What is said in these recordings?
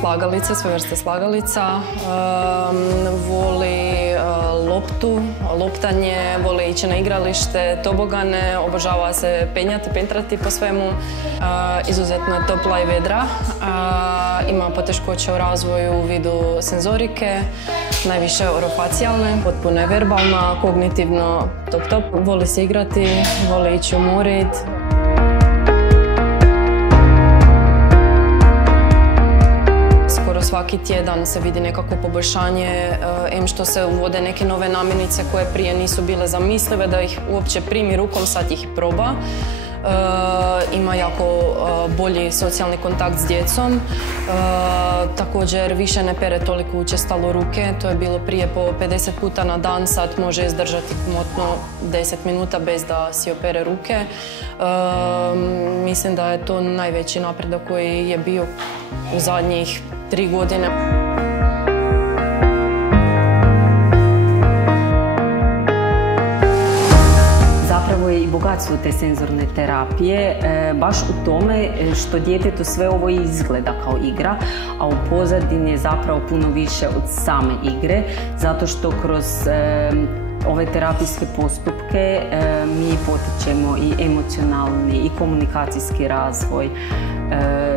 slagalice, sve vrste slagalica, voli loptu, loptanje, voli ići na igralište, tobogane, obožava se penjati, pentrati po svemu. Izuzetno je topla i vedra, ima poteškoće u razvoju u vidu senzorike, najviše orofacijalne, potpuno je verbalna, kognitivno top. Voli se igrati, voli ići umorit. Svaki tjedan se vidi nekako poboljšanje, što se uvode neke nove namirnice koje prije nisu bile zamislive, da ih uopće primi rukom, sad ih proba. Ima jako bolji socijalni kontakt s djecom. Također više ne pere toliko učestalo ruke, to je bilo prije po 50 puta na dan, sad može izdržati komotno 10 minuta bez da si opere ruke. Mislim da je to najveći napredak koji je bio u zadnjih 3 godine. Zapravo je i bogatstvo te senzorne terapije baš u tome što djetetu sve ovo izgleda kao igra, a u pozadini je zapravo puno više od same igre, zato što kroz ove terapijske postupke mi potičemo i emocionalni i komunikacijski razvoj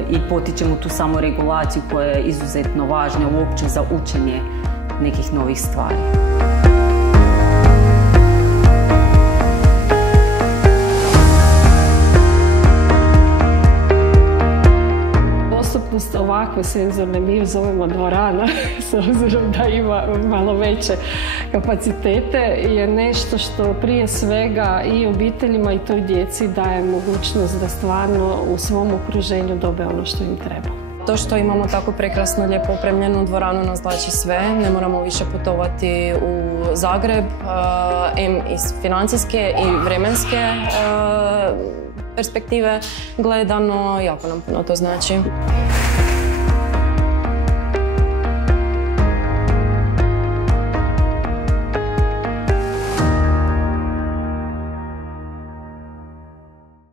i potičemo tu samoregulaciju koja je izuzetno važna uopće za učenje nekih novih stvari. Dostupnost ovakve senzorne, mi ju zovemo dvorana, s obzirom da ima malo veće kapacitete, je nešto što prije svega i obiteljima i toj djeci daje mogućnost da stvarno u svom okruženju dobe ono što im treba. To što imamo tako prekrasno, lijepo opremljenu dvoranu nas znači sve. Ne moramo više putovati u Zagreb, iz financijske i vremenske perspektive gledano, jako nam puno to znači.